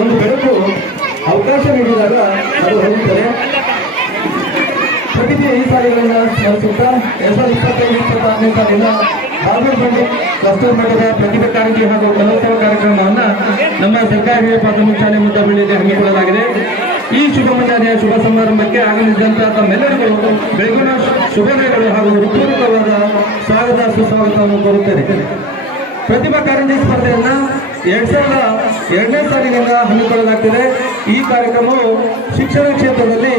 ಒಂದು ಬೆಳಕು ಅವಕಾಶ ನೀಡಿದಾಗ ಅದು ಹೋಗುತ್ತದೆ. ಪ್ರತಿದಿನ ಈ ಸಾಲಿಗಳನ್ನ ಸ್ಮರಿಸುತ್ತಾ 2025-26ನೇ ಸಾಲಿನ ಬಾಗಲಕೋಟೆ ಕ್ಲಸ್ಟರ್ ಮಟ್ಟದ ಪ್ರತಿಭೆ ಕಾರಂಜಿ ಹಾಗೂ ಕಲೋತ್ಸವ ಕಾರ್ಯಕ್ರಮವನ್ನು ನಮ್ಮ ಸರ್ಕಾರಿ ಹಿರಿಯ ಪ್ರಾಥಮಿಕ ಶಾಲೆ ಮುದ್ದಬಳ್ಳಿಯಲ್ಲಿ ಹಮ್ಮಿಕೊಳ್ಳಲಾಗಿದೆ. ಈ ಶುಭ ಮುಂಜಾನೆಯ ಶುಭ ಸಮಾರಂಭಕ್ಕೆ ಆಗಮಿಸಿದಂತಹ ತಮ್ಮೆಲ್ಲರಿಗೂ ಬೆಳಗಿನ ಶುಭೋದಯಗಳು ಹಾಗೂ ಹೃತ್ಪೂರ್ವಕವಾದ ಸ್ವಾಗತ ಸುಸ್ವಾಗತವನ್ನು ಕೋರುತ್ತೇನೆ. ಪ್ರತಿಭಾ ಕಾರಂಜಿ ಸ್ಪರ್ಧೆಯನ್ನ 2002ನೇ ಸಾಲಿನಿಂದ ಹಮ್ಮಿಕೊಳ್ಳಲಾಗ್ತಿದೆ. ಈ ಕಾರ್ಯಕ್ರಮವು ಶಿಕ್ಷಣ ಕ್ಷೇತ್ರದಲ್ಲಿ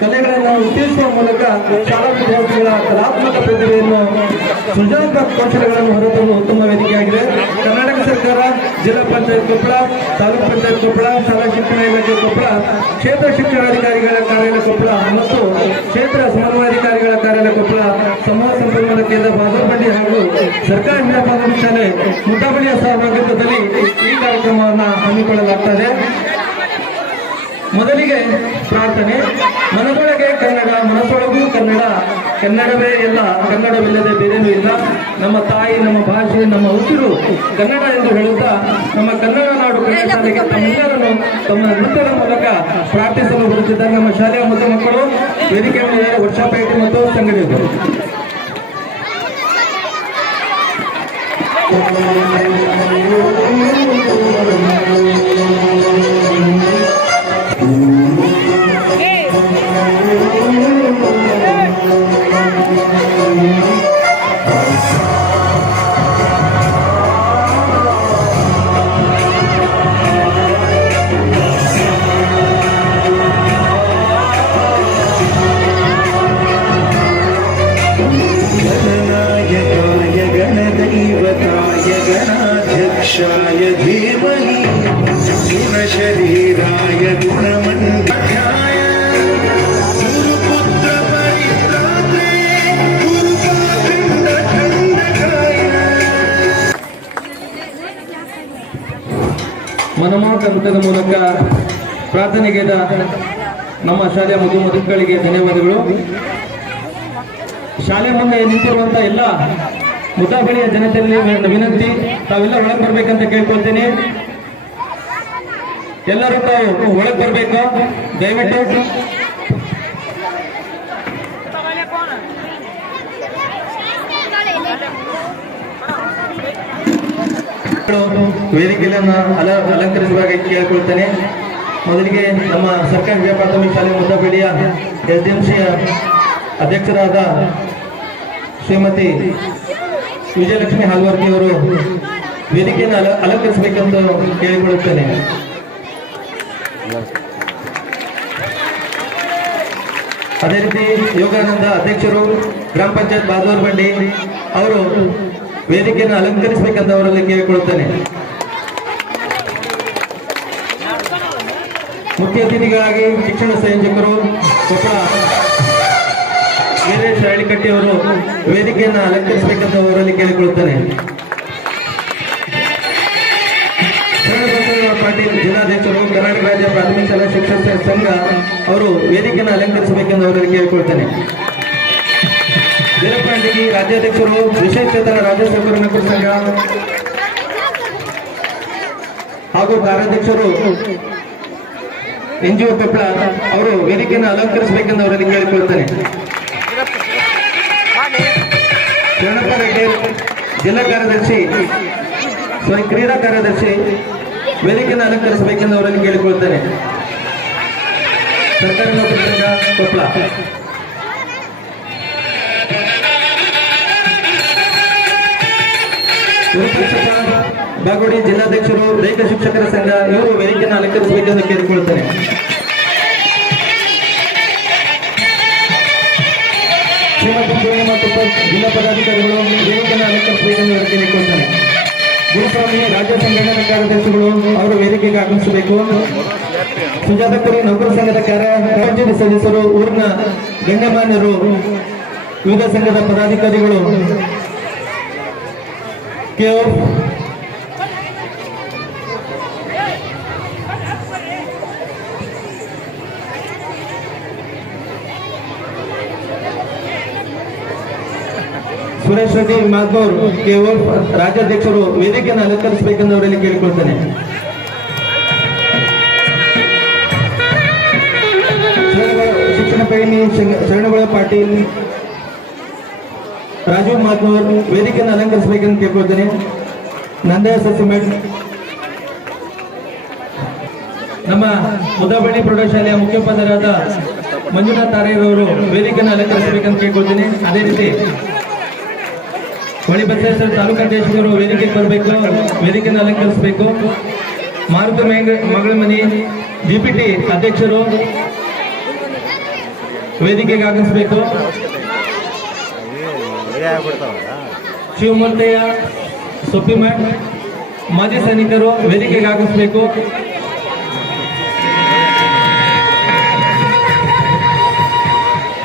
ಕಲೆಗಳನ್ನು ಉತ್ತೇಜಿಸುವ ಮೂಲಕ ಶಾಲಾ ವಿದ್ಯಾರ್ಥಿಗಳ ಕಲಾತ್ಮಕ ಪ್ರತಿಭೆಯನ್ನು ಸೃಜನಾತ್ಮಕ ಕೌಶಲ್ಯಗಳನ್ನು ಹೊರತರುವ ಉತ್ತಮ ವೇದಿಕೆಯಾಗಿದೆ. ಕರ್ನಾಟಕ ಸರ್ಕಾರ, ಜಿಲ್ಲಾ ಪಂಚಾಯತ್ ಕೊಪ್ಪಳ, ತಾಲೂಕು ಪಂಚಾಯತ್ ಕೊಪ್ಪಳ, ಶಾಲಾ ಶಿಕ್ಷಣ ಇಲಾಖೆ ಕೊಪ್ಪಳ, ಕ್ಷೇತ್ರ ಶಿಕ್ಷಣಾಧಿಕಾರಿಗಳ ಕಾರ್ಯಾಲಯ ಕೊಪ್ಪಳ ಮತ್ತು ಕ್ಷೇತ್ರ ಸಮನ್ವಯಾಧಿಕಾರಿಗಳ ಕಾರ್ಯಾಲಯ ಕೊಪ್ಪಳ, ಸಮೂಹ ಸಂಪನ್ಮೂಲ ಕೇಂದ್ರ ಬಾಗಲಕೋಟೆ ಹಾಗೂ ಸರ್ಕಾರಿ ಹಿರಿಯ ಪ್ರಾಥಮಿಕ ಶಾಲೆ ಮುದ್ದಬಳ್ಳಿಯ ಸಹಭಾಗಿತ್ವದಲ್ಲಿ ಈ ಕಾರ್ಯಕ್ರಮವನ್ನು ಹಮ್ಮಿಕೊಳ್ಳಲಾಗುತ್ತದೆ. ಮೊದಲಿಗೆ ಪ್ರಾರ್ಥನೆ. ಮನದೊಳಗೆ ಕನ್ನಡ, ಮನಸ್ಸೊಳಗೂ ಕನ್ನಡ, ಕನ್ನಡವೇ ಎಲ್ಲ, ಕನ್ನಡವಿಲ್ಲದೆ ಬೇರೇನೂ ಇಲ್ಲ. ನಮ್ಮ ತಾಯಿ, ನಮ್ಮ ಭಾಷೆ, ನಮ್ಮ ಉಸಿರು ಕನ್ನಡ ಎಂದು ಹೇಳುತ್ತಾ ನಮ್ಮ ಕನ್ನಡ ನಾಡು ಕನ್ನಡ ಶಾಲೆಗೆ ತಮ್ಮೆಲ್ಲರನ್ನು ತಮ್ಮ ನೃತ್ಯದ ಮೂಲಕ ಪ್ರಾರ್ಥಿಸಲು ಬರುತ್ತಿದ್ದಾರೆ ನಮ್ಮ ಶಾಲೆಯ ಮುದ್ದು ಮಕ್ಕಳು, ವೇದಿಕೆ ಮೇಲೆ ವರ್ಷಾಪೇಟೆ ಮತ್ತು ಸಂಘಟಕರು. गणाध्यक्षाय धीमहि गुणशरीराय गुणमण्डिताय गुरुपुत्र परित्रात्रे गुरुपाखण्डखण्डकाय. ಮನಮೋಹಕ ನೃತ್ಯದ ಮೂಲಕ ಪ್ರಾರ್ಥನೆಗೆದ ನಮ್ಮ ಶಾಲೆಯ ಮಕ್ಕಳಿಗೆ ಧನ್ಯವಾದಗಳು. ಶಾಲೆ ಮುಂದೆ ನಿಂತಿರುವಂತಹ ಎಲ್ಲ ಮುದ್ದಬಳ್ಳಿಯ ಜನತೆಯಲ್ಲಿ ವಿನಂತಿ, ತಾವೆಲ್ಲ ಒಳಗೆ ಬರ್ಬೇಕಂತ ಕೇಳ್ಕೊಳ್ತೀನಿ. ಎಲ್ಲರೂ ತಾವು ಒಳಗೆ ಬರಬೇಕು ದಯವಿಟ್ಟು. ವೇದಿಕೆಯನ್ನು ಅಲಂಕರಿಸುವಾಗ ಕೇಳ್ಕೊಳ್ತೇನೆ. ಮೊದಲಿಗೆ ನಮ್ಮ ಸರ್ಕಾರಿ ಹಿರಿಯ ಪ್ರಾಥಮಿಕ ಶಾಲೆ ಮುದ್ದಬಳ್ಳಿಯ SDMC ಅಧ್ಯಕ್ಷರಾದ ಶ್ರೀಮತಿ ವಿಜಯಲಕ್ಷ್ಮಿ ಹಾಲ್ವರ್ಗಿ ಅವರು ವೇದಿಕೆಯನ್ನು ಅಲಂಕರಿಸಬೇಕೆಂದು ಕೇಳಿಕೊಳ್ಳುತ್ತೇನೆ. ಅದೇ ರೀತಿ ಯೋಗಾನಂದ ಅಧ್ಯಕ್ಷರು ಗ್ರಾಮ ಪಂಚಾಯತ್ ಬಾದೂರ್ಬಂಡಿ ಅವರು ವೇದಿಕೆಯನ್ನು ಅಲಂಕರಿಸಬೇಕೆಂದು ಅವರಲ್ಲಿ ಕೇಳಿಕೊಳ್ಳುತ್ತೇನೆ. ಮುಖ್ಯ ಅತಿಥಿಗಳಾಗಿ ಶಿಕ್ಷಣ ಸಂಯೋಜಕರು ಕೊಪ್ಪಳ ವೀರೇಶ್ ಹಳ್ಳಿಕಟ್ಟಿ ಅವರು ವೇದಿಕೆಯನ್ನು ಅಲಂಕರಿಸಬೇಕೆಂದು ಅವರಲ್ಲಿ ಕೇಳಿಕೊಳ್ಳುತ್ತೇನೆ. ಪಾಟೀಲ್ ಜಿಲ್ಲಾಧ್ಯಕ್ಷರು ಕರ್ನಾಟಕ ರಾಜ್ಯ ಪ್ರಾಥಮಿಕ ಶಾಲಾ ಶಿಕ್ಷಕ ಸಂಘ ಅವರು ವೇದಿಕೆಯನ್ನು ಅಲಂಕರಿಸಬೇಕೆಂದು ಅವರಲ್ಲಿ ಕೇಳಿಕೊಳ್ಳುತ್ತೇನೆ. ವೀರಪಾಂಡಿಗೆ ರಾಜ್ಯಾಧ್ಯಕ್ಷರು ವಿಶೇಷೇತರ ರಾಜ್ಯ ಸಹಕಾರ ನೌಕರ ಸಂಘ ಹಾಗೂ ಕಾರ್ಯಾಧ್ಯಕ್ಷರು NGO ಕೊಪ್ಪಳ ಅವರು ವೇದಿಕೆಯನ್ನು ಅಲಂಕರಿಸಬೇಕೆಂದು ಅವರಲ್ಲಿ ಕೇಳಿಕೊಳ್ಳುತ್ತೇನೆ. ಶರಣಪ್ಪ ರೆಡ್ಡಿ ಜಿಲ್ಲಾ ಕಾರ್ಯದರ್ಶಿ ಕ್ರೀಡಾ ಕಾರ್ಯದರ್ಶಿ ವೇದಿಕೆಯನ್ನು ಅಲಂಕರಿಸಬೇಕೆಂದು ಅವರಲ್ಲಿ ಕೇಳಿಕೊಳ್ಳುತ್ತೇನೆ. ಸರ್ಕಾರಿ ನೌಕರ ಸಂಘ ಕೊಪ್ಪಳ ಬಾಗೋಡಿ ಜಿಲ್ಲಾಧ್ಯಕ್ಷರು ರೈತ ಶಿಕ್ಷಕರ ಸಂಘ ಇವರು ವೇದಿಕೆಯನ್ನು ಅಲಂಕರಿಸಬೇಕೆಂದು ಕೇಳಿಕೊಳ್ಳುತ್ತೇನೆ. ಶ್ರೀಮತಿ ಪೂರ್ಣಿಮಾ ತುಪ್ಪರ್ ಜಿಲ್ಲಾ ಪದಾಧಿಕಾರಿಗಳು ವೇದಿಕೆಯನ್ನು ಅಲಂಕರಿಸಬೇಕೆಂದು ಕೇಳಿಕೊಳ್ಳುತ್ತೇನೆ. ಗುರುಸ್ವಾಮಿ ರಾಜ್ಯ ಸಂಘಟನಾ ಕಾರ್ಯದರ್ಶಿಗಳು ಅವರು ವೇದಿಕೆಗೆ ಆಗಮಿಸಬೇಕು. ಸುಜಾತಕರಿ ನೌಕರ ಸಂಘದ ಕಾರ್ಯಕಾರಿ ಸದಸ್ಯರು, ಊರಿನ ಗಣ್ಯಮಾನ್ಯರು, ವಿವಿಧ ಸಂಘದ ಪದಾಧಿಕಾರಿಗಳು, ಸುರೇಶ್ ರೆಡ್ಡಿ ಮಾಧೂರ್ ಕೆಒ ರಾಜ್ಯಾಧ್ಯಕ್ಷರು ವೇದಿಕೆಯನ್ನು ಅಲಂಕರಿಸಬೇಕೆಂದು ಅವರಲ್ಲಿ ಕೇಳಿಕೊಳ್ತೇನೆ. ಪ್ರೇಮಿ ಶರಣಗಳ ಪಾಟೀಲ್, ರಾಜು ಮಾತೂರ್ ವೇದಿಕೆಯನ್ನು ಅಲಂಕರಿಸಬೇಕೆಂದು ಕೇಳ್ಕೊಳ್ತೇನೆ. ನಂದೇ ಸಿಮೆಂಟ್ ನಮ್ಮ ಮುದ್ದಾಬಳ್ಳಿ ಪ್ರೌಢಶಾಲೆಯ ಮುಖ್ಯೋಪಾಧ್ಯಾಯರಾದ ಮಂಜುನಾಥ್ ತಾರೇರವರು ವೇದಿಕೆಯನ್ನು ಅಲಂಕರಿಸಬೇಕಂತ ಕೇಳ್ಕೊಳ್ತೀನಿ. ಅದೇ ರೀತಿ ಹೊಳಿ ಬಸವೇಶ್ವರ ತಾಲೂಕು ಅಧ್ಯಕ್ಷರು ವೇದಿಕೆಗೆ ಬರಬೇಕು, ವೇದಿಕೆಯನ್ನು ಅಲಂಕರಿಸಬೇಕು. ಮಾರುತಿ ಮಗಳ ಮನಿ ಬಿಪಿಟಿ ಅಧ್ಯಕ್ಷರು ವೇದಿಕೆಗೆ ಆಗಮಿಸಬೇಕು. ಶಿವಮೂರ್ತಿಯ ಸೊಪ್ಪಿಮಠ್ ಮಾಜಿ ಸೈನಿಕರು ವೇದಿಕೆಗೆ ಆಗಮಿಸಬೇಕು.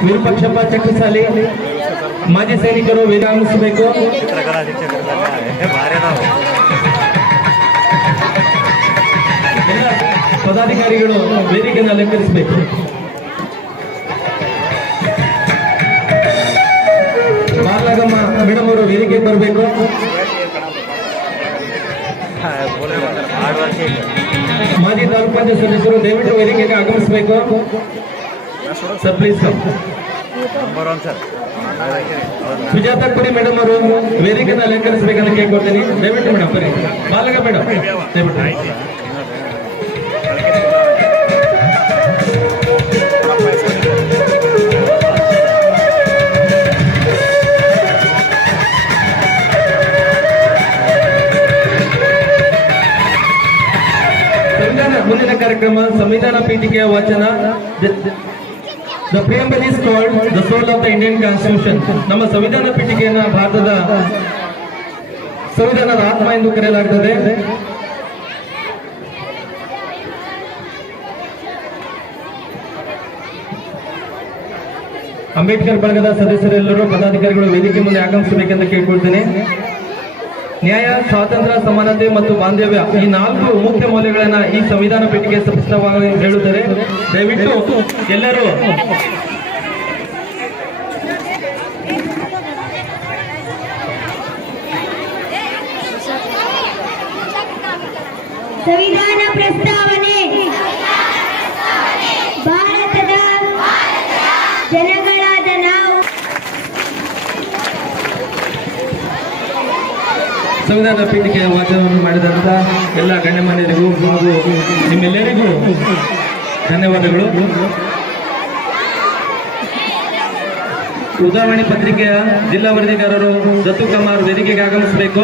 ವಿರೂಪಾಕ್ಷಪ್ಪ ಚಕ್ರಸಾಲಿ ಮಾಜಿ ಸೈನಿಕರು ವೇದಿಕೆ ಆಗಮಿಸಬೇಕು. ಎಲ್ಲ ಪದಾಧಿಕಾರಿಗಳು ವೇದಿಕೆಯನ್ನು ಅಲಂಕರಿಸಬೇಕು. ಬಾಲಗಮ್ಮ ಮೇಡಮ್ ಅವರು ವೇದಿಕೆಗೆ ಬರಬೇಕು. ಮಾಜಿ ತಾಲೂಕು ಪಂಚಾಯತ್ ಸದಸ್ಯರು ದಯವಿಟ್ಟು ವೇದಿಕೆಗೆ ಆಗಮಿಸಬೇಕು. Sir please sir. Sujatha Kudi madam ಅವರು ವೇದಿಕೆಯನ್ನು ಅಲಂಕರಿಸಬೇಕಂತ ಕೇಳ್ಕೊಡ್ತೀನಿ. ದಯವಿಟ್ಟು ಮೇಡಮ್ ಬನ್ನಿ. ಬಾಲಗ ಮೇಡಮ್ ದಯವಿಟ್ಟು. ಮುಂದಿನ ಕಾರ್ಯಕ್ರಮ ಸಂವಿಧಾನ ಪೀಠಿಕೆಯ ವಾಚನ. The preamble is called the soul of the Indian Constitution. ನಮ್ಮ ಸಂವಿಧಾನ ಪೀಠಿಕೆಯನ್ನು ಭಾರತದ ಸಂವಿಧಾನದ ಆತ್ಮ ಎಂದು ಕರೆಯಲಾಗುತ್ತದೆ. ಅಂಬೇಡ್ಕರ್ ಬಳಗದ ಸದಸ್ಯರೆಲ್ಲರೂ ಪದಾಧಿಕಾರಿಗಳು ವೇದಿಕೆ ಮುಂದೆ ಆಗಮಿಸಬೇಕೆಂದು ಕೇಳ್ಕೊಳ್ತೇನೆ. ನ್ಯಾಯ, ಸ್ವಾತಂತ್ರ್ಯ, ಸಮಾನತೆ ಮತ್ತು ಬಾಂಧವ್ಯ ಈ 4 ಮುಖ್ಯ ಮೌಲ್ಯಗಳನ್ನ ಈ ಸಂವಿಧಾನ ಪೀಠಿಕೆ ಸ್ಪಷ್ಟವಾಗಿ ಹೇಳುತ್ತದೆ. ದಯವಿಟ್ಟು ಎಲ್ಲರೂ ಸಂವಿಧಾನ ಪ್ರಸ್ತಾವನೆ ಭಾರತದ ಜನಗಳಾದ ನಾವು ಸಂವಿಧಾನ ಪೀಠಿಕೆಯ ವಾಚನವನ್ನು ಮಾಡಿದಂತ ಎಲ್ಲ ಗಣ್ಯಮಾನ್ಯರಿಗೂ ಹಾಗೂ ನಿಮ್ಮೆಲ್ಲರಿಗೂ ಧನ್ಯವಾದಗಳು. ಉದಾಹರಣೆ ಪತ್ರಿಕೆಯ ಜಿಲ್ಲಾ ವರದಿಗಾರರು ದತ್ತು ಕುಮಾರ್ ವೇದಿಕೆಗೆ ಆಗಮಿಸಬೇಕು.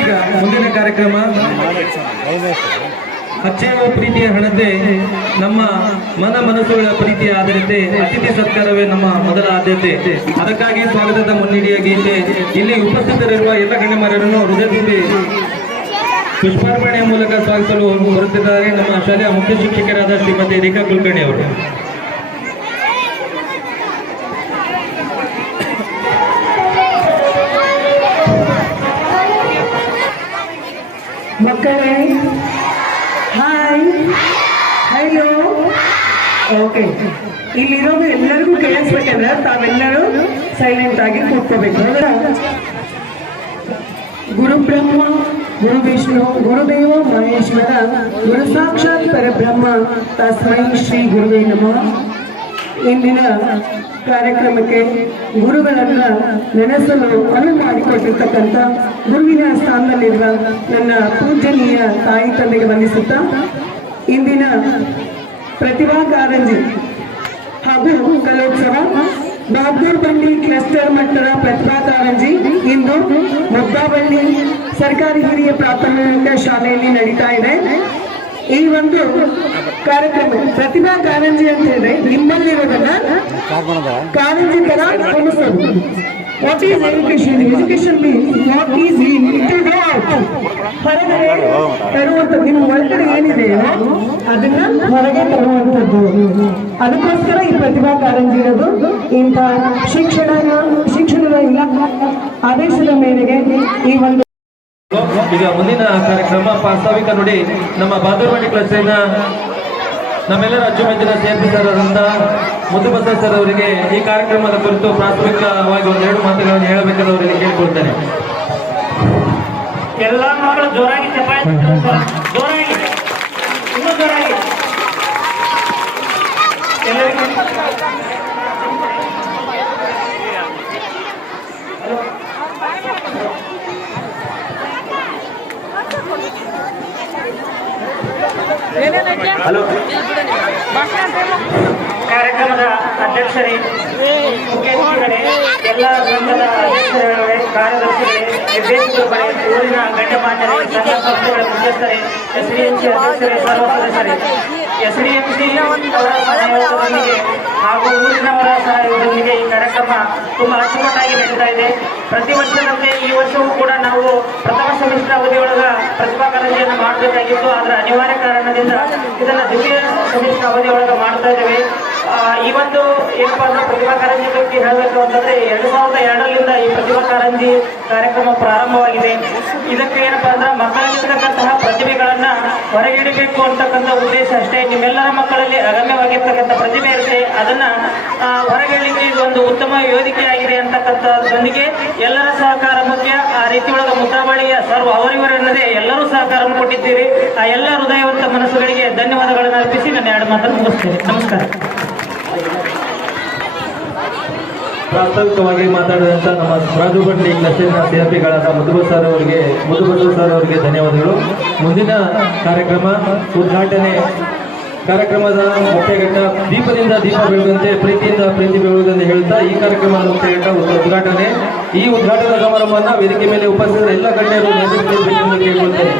ಈಗ ಮುಂದಿನ ಕಾರ್ಯಕ್ರಮ ಅಚ್ಚೇವ ಪ್ರೀತಿಯ ಹಣತೆ, ನಮ್ಮ ಮನಸ್ಸುಗಳ ಪ್ರೀತಿಯ ಆದ್ಯತೆ, ಅತಿಥಿ ಸತ್ಕಾರವೇ ನಮ್ಮ ಮೊದಲ ಆದ್ಯತೆ. ಅದಕ್ಕಾಗಿ ಸ್ವಾಗತದ ಮುನ್ನುಡಿಯ ಗೀತೆ. ಇಲ್ಲಿ ಉಪಸ್ಥಿತರಿರುವ ಎಲ್ಲ ಗಣ್ಯಮಾನ್ಯರನ್ನು ಹೃದಯ ತುಂಬಿ ಪುಷ್ಪಾರ್ಪಣೆಯ ಮೂಲಕ ಸ್ವಾಗತಿಸಲು ಬರುತ್ತಿದ್ದಾರೆ ನಮ್ಮ ಶಾಲೆಯ ಮುಖ್ಯ ಶಿಕ್ಷಕರಾದ ಶ್ರೀಮತಿ ರೇಖಾ ಕುಲಕರ್ಣಿ ಅವರು. ಮಕ್ಕಳೇ ಹಾಯ್, ಹಲೋ. ಓಕೆ, ಇಲ್ಲಿರೋದು ಎಲ್ಲರಿಗೂ ಕೇಳಿಸ್ಬೇಕಂದ್ರೆ ತಾವೆಲ್ಲರೂ ಸೈಲೆಂಟ್ ಆಗಿ ಕೂತ್ಕೋಬೇಕು. ಗುರು ಬ್ರಹ್ಮ, ಗುರು ವಿಷ್ಣು, ಗುರುದೇವ ಮಹೇಶ್ವರ, ಗುರು ಸಾಕ್ಷಾತ್ ಪರಬ್ರಹ್ಮ, ತಸ್ಮೈ ಶ್ರೀ ಗುರುವೇ ನಮಃ. ಇಂದಿನ ಕಾರ್ಯಕ್ರಮಕ್ಕೆ ಗುರುಗಳನ್ನ ನೆನೆಸಲು ಅನುವು ಮಾಡಿಕೊಟ್ಟಿರ್ತಕ್ಕಂಥ ಗುರುವಿನ ಸ್ಥಾನದಲ್ಲಿರುವ ನನ್ನ ಪೂಜನೀಯ ತಾಯಿ ತಂದೆಗೆ ವಂದಿಸುತ್ತಾ, ಇಂದಿನ ಪ್ರತಿಭಾ ಕಾರಂಜಿ ಹಾಗೂ ಕಲೋತ್ಸವ ಬಹದ್ದೂರ್ ಬಂಡಿ ಕ್ಲಸ್ಟರ್ ಮಟ್ಟದ ಪ್ರತಿಭಾ ಕಾರಂಜಿ ಇಂದು ಮುದ್ದಾಬಳ್ಳಿ ಸರ್ಕಾರಿ ಹಿರಿಯ ಪ್ರಾಥಮಿಕ ಶಾಲೆಯಲ್ಲಿ ನಡೀತಾ ಇದೆ. ಈ ಒಂದು ಕಾರ್ಯಕ್ರಮ ಪ್ರತಿಭಾ ಕಾರಂಜಿ ಅಂತ ಹೇಳಿದ್ರೆ ನಿಮ್ಮಲ್ಲಿರೋದನ್ನ ಕಾರಂಜಿ ತರ ಅನಿಸೋದು. What is education? Education means what is ಹೊರಗಡೆ ತರುವಂಥದ್ದು. ನಿಮ್ಮ ಒಳಗಡೆ ಏನಿದೆಯೋ ಅದನ್ನ ಹೊರಗೆ ತರುವಂಥದ್ದು. ಅದಕ್ಕೋಸ್ಕರ ಈ ಪ್ರತಿಭಾ ಕಾರಂಜಿ ಇರೋದು. ಇಂಥ ಶಿಕ್ಷಣದ ಇಲಾಖೆ ಆದೇಶದ ಮೇರೆಗೆ ಈ ಒಂದು ಈಗ ಮುಂದಿನ ಕಾರ್ಯಕ್ರಮ ಪ್ರಾಸ್ತಾವಿಕ ನುಡಿ ನಮ್ಮ ಬಾದೂರ್ಮಂಡಿ ಕ್ಲಸ್ಟರ್ನ ನಮ್ಮೆಲ್ಲರ ಅಚ್ಚುಮೆಚ್ಚಿನ ಸೇರ್ಪಿಸರಾದಂತ ಮುದ್ದುಬಸವ ಸರ್ ಅವರಿಗೆ ಈ ಕಾರ್ಯಕ್ರಮದ ಕುರಿತು ಪ್ರಾಥಮಿಕವಾಗಿ ಒಂದೆರಡು ಮಾತುಗಳನ್ನು ಹೇಳಬೇಕೆಂದು ಅವರಿಗೆ ಕೇಳಿಕೊಳ್ತೇನೆ. ಎಲ್ಲ ಮಕ್ಕಳು ಜೋರಾಗಿ ಚಪ್ಪಾಳೆ ಜೋರಾಗಿ ಇನ್ನೂ ಜೋರಾಗಿ ಎಲ್ಲರಿಗೂ ಹಲೋ ಕಾರ್ಯಕ್ರಮದ ಅಧ್ಯಕ್ಷರೇ, ಮುಖ್ಯ ಅತಿಥಿಗಳೇ, ಎಲ್ಲ ಸಂಘದ ಅಧ್ಯಕ್ಷರುಗಳೇ, ಕಾರ್ಯದರ್ಶಿಗಳೇ, ನಿರ್ದೇಶಕರುಗಳೇ, ಊರಿನ ಗಣ್ಯಮಾನ್ಯರೇ, ಸಂಘ ಸಂಸ್ಥೆಗಳ ಮುಖ್ಯಸ್ಥರೇ, SDMC ಅಧ್ಯಕ್ಷರೇ, ಸರ್ವ ಸದಸ್ಯರೇ, SDMC ಅವರ ಸಹಯೋಗದೊಂದಿಗೆ ಹಾಗೂ ಊರಿನವರ ಸಹಯೋಗದೊಂದಿಗೆ ಈ ಕಾರ್ಯಕ್ರಮ ತುಂಬಾ ಅಚ್ಚುಕಟ್ಟಾಗಿ ನಡೀತಾ ಇದೆ. ಪ್ರತಿ ವರ್ಷದಂತೆ ಈ ವರ್ಷವೂ ಕೂಡ ನಾವು ಪ್ರಥಮ ಸೆಮಿಸ್ಟರ್ ಅವಧಿಯೊಳಗ ಪ್ರತಿಭಾ ಕಾರಂಜಿಯನ್ನು ಮಾಡಬೇಕಾಗಿತ್ತು. ಅದರ ಅನಿವಾರ್ಯ ಕಾರಣದಿಂದ ಇದನ್ನ ದ್ವಿತೀಯ ಸೆಮಿಸ್ಟರ್ ಅವಧಿಯೊಳಗ ಮಾಡ್ತಾ ಇದ್ದೇವೆ. ಈ ಒಂದು ಏನಪ್ಪಾ ಅಂದ್ರೆ ಪ್ರತಿಭಾ ಕಾರಂಜಿ ಬಗ್ಗೆ ಹೇಳಬೇಕು ಅಂತಂದ್ರೆ 2002ರಿಂದ ಈ ಪ್ರತಿಭಾ ಕಾರಂಜಿ ಕಾರ್ಯಕ್ರಮ ಪ್ರಾರಂಭವಾಗಿದೆ. ಇದಕ್ಕೆ ಏನಪ್ಪಾ ಅಂದ್ರೆ ಮಕ್ಕಳಲ್ಲಿರ್ತಕ್ಕಂತಹ ಪ್ರತಿಭೆಗಳನ್ನ ಹೊರಗಿಡಬೇಕು ಅಂತಕ್ಕಂಥ ಉದ್ದೇಶ ಅಷ್ಟೇ. ನಿಮ್ಮೆಲ್ಲರ ಮಕ್ಕಳಲ್ಲಿ ಅಗಮ್ಯವಾಗಿರ್ತಕ್ಕಂಥ ಪ್ರತಿಭೆ ಇರುತ್ತೆ, ಅದನ್ನ ಹೊರಗಿಡಲಿಕ್ಕೆ ಇದು ಒಂದು ಉತ್ತಮ ವೇದಿಕೆಯಾಗಿದೆ ಅಂತಕ್ಕಂಥದ್ದೊಂದಿಗೆ ಎಲ್ಲರ ಸಹಕಾರ ಮುಖ್ಯ. ಆ ರೀತಿ ಒಳಗ ಮುದ್ರಾವಳಿಯ ಸರ್ವ ಅವರಿವರೆನ್ನದೇ ಎಲ್ಲರೂ ಸಹಕಾರ ಕೊಟ್ಟಿದ್ದೀರಿ. ಆ ಎಲ್ಲ ಹೃದಯವಂತ ಮನಸ್ಸುಗಳಿಗೆ ಧನ್ಯವಾದಗಳನ್ನು ಅರ್ಪಿಸಿ ನನ್ನ 2 ಮಾತನ್ನು ಮುಗಿಸ್ತೇನೆ. ನಮಸ್ಕಾರ. ಪ್ರಾಸ್ತಾವಿಕವಾಗಿ ಮಾತಾಡಿದಂಥ ನಮ್ಮ ರಾಜು ಬಂಡಿ ಕ್ಲಸ್ಟರ್ನ ಸಿಆರ್ಪಿಗಳಾದ ಮುದುಬಸವ ಸರ್ ಅವರಿಗೆ ಧನ್ಯವಾದಗಳು. ಮುಂದಿನ ಕಾರ್ಯಕ್ರಮ ಉದ್ಘಾಟನೆ ಕಾರ್ಯಕ್ರಮದ ಮುಖ್ಯ ಘಟ್ಟ ದೀಪದಿಂದ ದೀಪ ಬೆಳಗುವಂತೆ ಪ್ರೀತಿಯಿಂದ ಪ್ರೀತಿ ಬೆಳಗುವುದೆಂದು ಹೇಳುತ್ತಾ ಈ ಕಾರ್ಯಕ್ರಮದ ಮುಖ್ಯ ಘಟ್ಟ ಉದ್ಘಾಟನೆ. ಈ ಉದ್ಘಾಟನಾ ಸಮಾರಂಭವನ್ನು ವೇದಿಕೆ ಮೇಲೆ ಉಪಸ್ಥಿತ ಎಲ್ಲ ಗಣ್ಯರು ನೇತೃತ್ವದಲ್ಲಿ ಕೇಳಿಕೊಳ್ಳುತ್ತೇನೆ.